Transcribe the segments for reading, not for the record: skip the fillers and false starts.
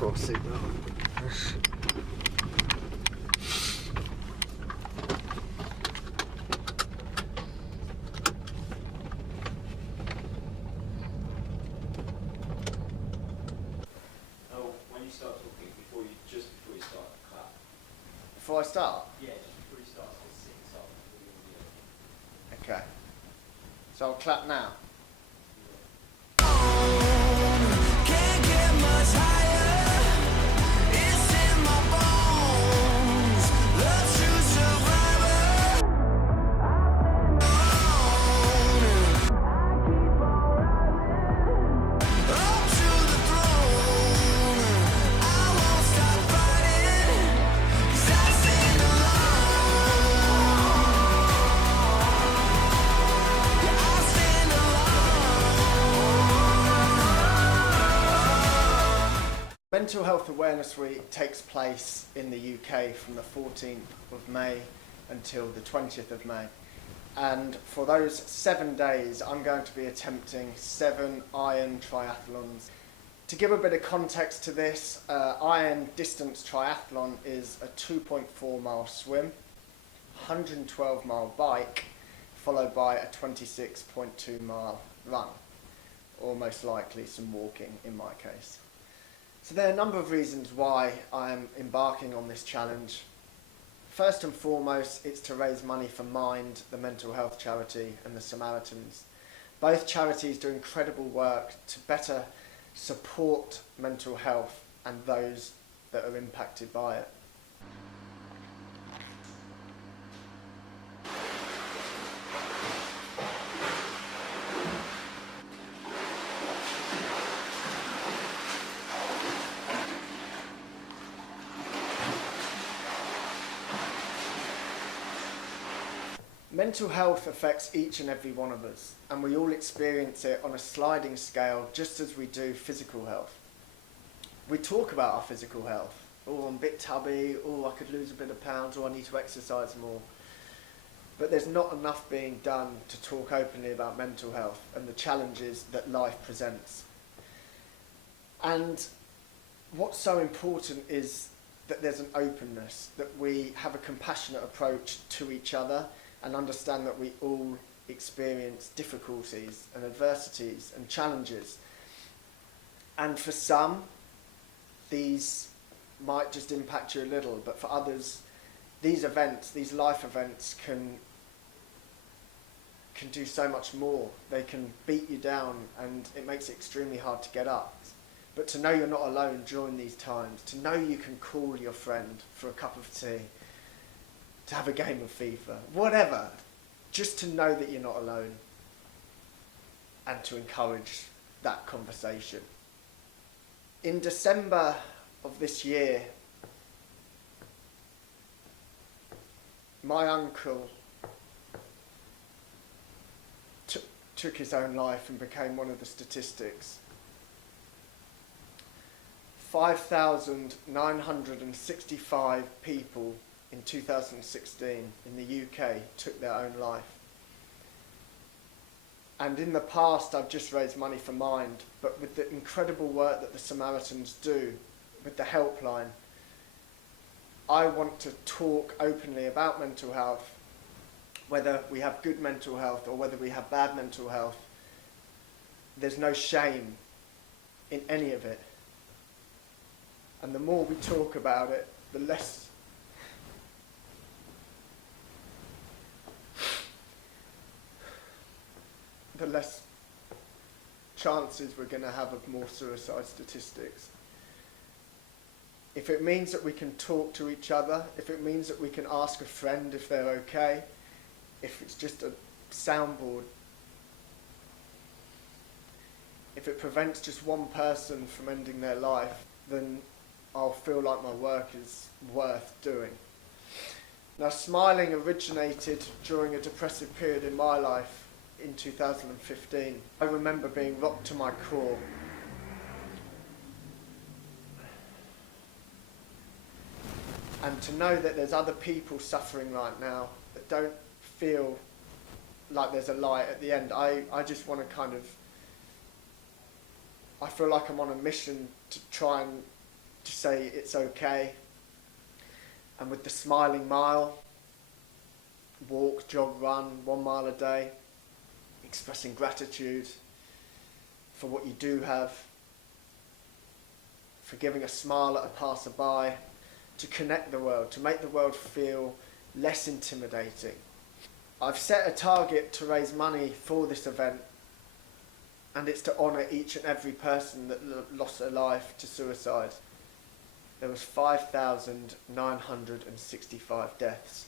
Cool, seatbelt. When you start talking, before you start, clap. Before I start? Yeah, just before you start, so it syncs up with the audio. Okay. So I'll clap now. Can't get much higher. It's in my bones. Love true survivor. I keep on rising up to the throne. I won't stop fighting 'cause I stand alone. Yeah, I stand alone. Mental Health Awareness Week takes place in the UK from the 14th of May until the 20th of May. And for those 7 days, I'm going to be attempting 7 Iron Triathlons. To give a bit of context to this, Iron Distance Triathlon is a 2.4 mile swim, 112 mile bike, followed by a 26.2 mile run, or most likely some walking in my case. So there are a number of reasons why I am embarking on this challenge. First and foremost, it's to raise money for Mind, the mental health charity, and the Samaritans. Both charities do incredible work to better support mental health and those that are impacted by it. Mental health affects each and every one of us, and we all experience it on a sliding scale just as we do physical health. We talk about our physical health. Oh, I'm a bit tubby, oh, I could lose a bit of pounds, or I need to exercise more. But there's not enough being done to talk openly about mental health and the challenges that life presents. And what's so important is that there's an openness, that we have a compassionate approach to each other and understand that we all experience difficulties and adversities and challenges. And for some, these might just impact you a little, but for others, these events, these life events can do so much more. They can beat you down and it makes it extremely hard to get up. But to know you're not alone during these times, to know you can call your friend for a cup of tea, to have a game of FIFA, whatever, just to know that you're not alone and to encourage that conversation. In December of this year, my uncle took his own life and became one of the statistics. 5,965 people in 2016 in the UK took their own life. And in the past I've just raised money for Mind, but with the incredible work that the Samaritans do with the helpline, I want to talk openly about mental health, whether we have good mental health or whether we have bad mental health. There's no shame in any of it. And the more we talk about it, the less chances we're going to have of more suicide statistics. If it means that we can talk to each other, if it means that we can ask a friend if they're okay, if it's just a soundboard, if it prevents just one person from ending their life, then I'll feel like my work is worth doing. Now, smiling originated during a depressive period in my life in 2015. I remember being rocked to my core. And to know that there's other people suffering right now that don't feel like there's a light at the end. I just want to I feel like I'm on a mission to try and to say it's okay. And with the smiling mile, walk, jog, run 1 mile a day, expressing gratitude for what you do have, for giving a smile at a passerby, to connect the world, to make the world feel less intimidating. I've set a target to raise money for this event, and it's to honour each and every person that lost their life to suicide. There was 5,965 deaths.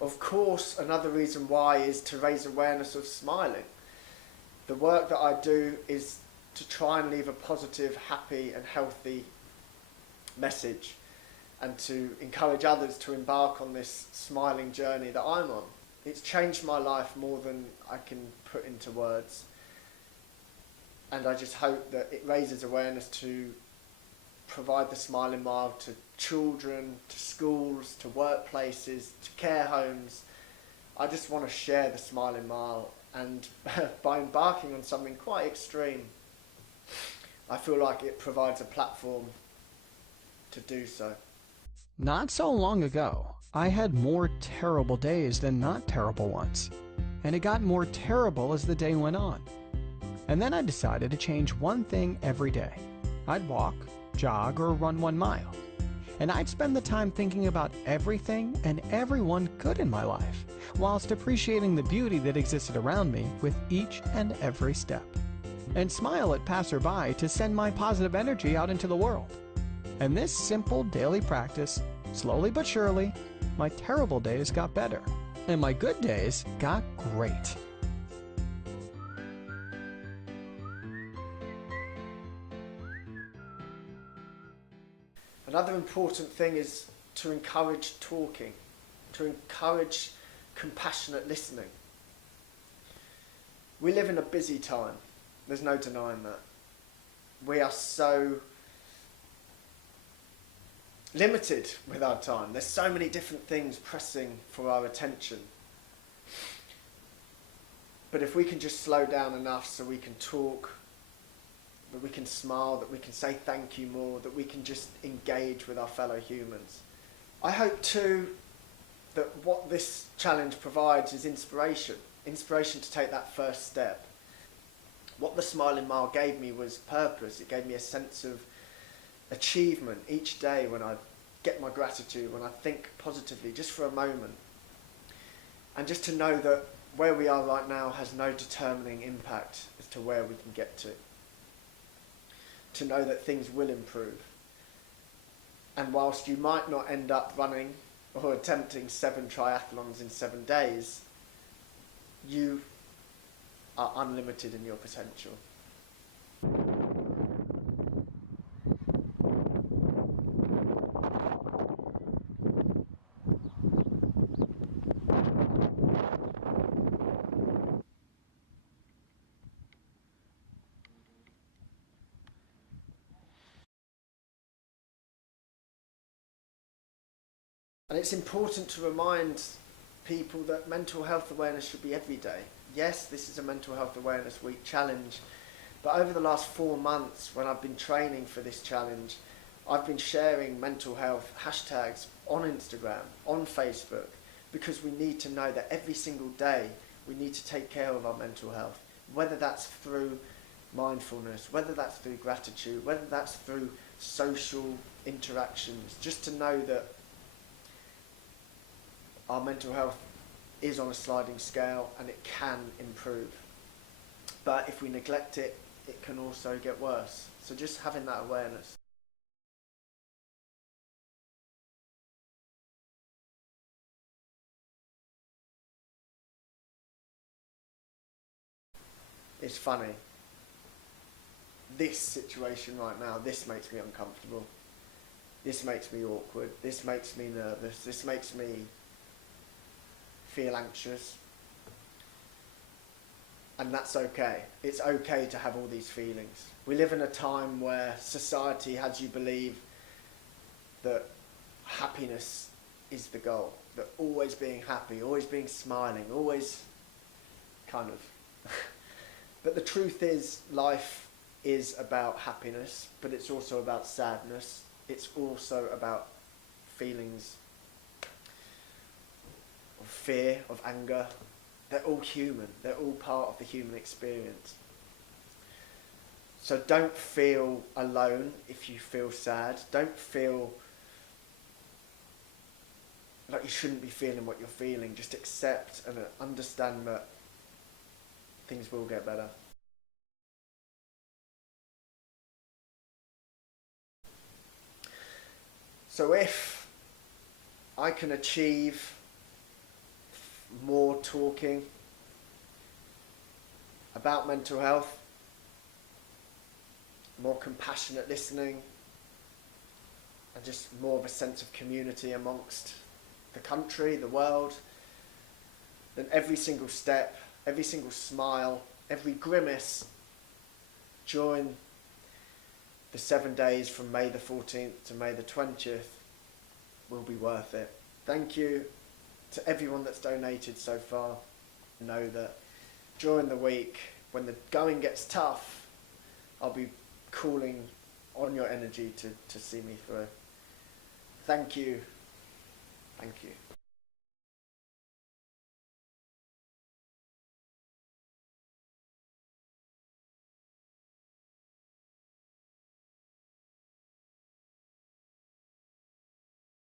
Of course, another reason why is to raise awareness of smiling. The work that I do is to try and leave a positive, happy and healthy message, and to encourage others to embark on this smiling journey that I'm on. It's changed my life more than I can put into words, and I just hope that it raises awareness to provide the Smiling Mile to children, to schools, to workplaces, to care homes. I just want to share the Smiling Mile, and by embarking on something quite extreme, I feel like it provides a platform to do so. Not so long ago, I had more terrible days than not terrible ones, and it got more terrible as the day went on. And then I decided to change one thing every day. I'd walk, jog, or run 1 mile. And I'd spend the time thinking about everything and everyone good in my life, whilst appreciating the beauty that existed around me with each and every step. And smile at passerby to send my positive energy out into the world. And this simple daily practice, slowly but surely, my terrible days got better, and my good days got great. Another important thing is to encourage talking, to encourage compassionate listening. We live in a busy time, there's no denying that. We are so limited with our time. There's so many different things pressing for our attention. But if we can just slow down enough so we can talk, that we can smile, that we can say thank you more, that we can just engage with our fellow humans. I hope too that what this challenge provides is inspiration to take that first step. What the Smiling Mile gave me was purpose. It gave me a sense of achievement each day when I get my gratitude, when I think positively just for a moment. And just to know that where we are right now has no determining impact as to where we can get to. To know that things will improve. And whilst you might not end up running or attempting 7 triathlons in 7 days, you are unlimited in your potential. And it's important to remind people that mental health awareness should be every day. Yes, this is a Mental Health Awareness Week challenge, but over the last 4 months when I've been training for this challenge, I've been sharing mental health hashtags on Instagram, on Facebook, because we need to know that every single day we need to take care of our mental health, whether that's through mindfulness, whether that's through gratitude, whether that's through social interactions, just to know that our mental health is on a sliding scale and it can improve. But if we neglect it, it can also get worse. So just having that awareness. It's funny. This situation right now, this makes me uncomfortable. This makes me awkward. This makes me nervous. This makes me feel anxious. And that's okay. It's okay to have all these feelings. We live in a time where society has you believe that happiness is the goal. That always being happy, always being smiling, always kind of. But the truth is, life is about happiness, but it's also about sadness. It's also about feelings of fear, of anger. They're all human. They're all part of the human experience. So don't feel alone if you feel sad. Don't feel like you shouldn't be feeling what you're feeling. Just accept and understand that things will get better. So if I can achieve more talking about mental health, more compassionate listening, and just more of a sense of community amongst the country, the world, then every single step, every single smile, every grimace during the 7 days from May the 14th to May the 20th will be worth it. Thank you to everyone that's donated so far. Know that during the week, when the going gets tough, I'll be calling on your energy to see me through. Thank you. Thank you.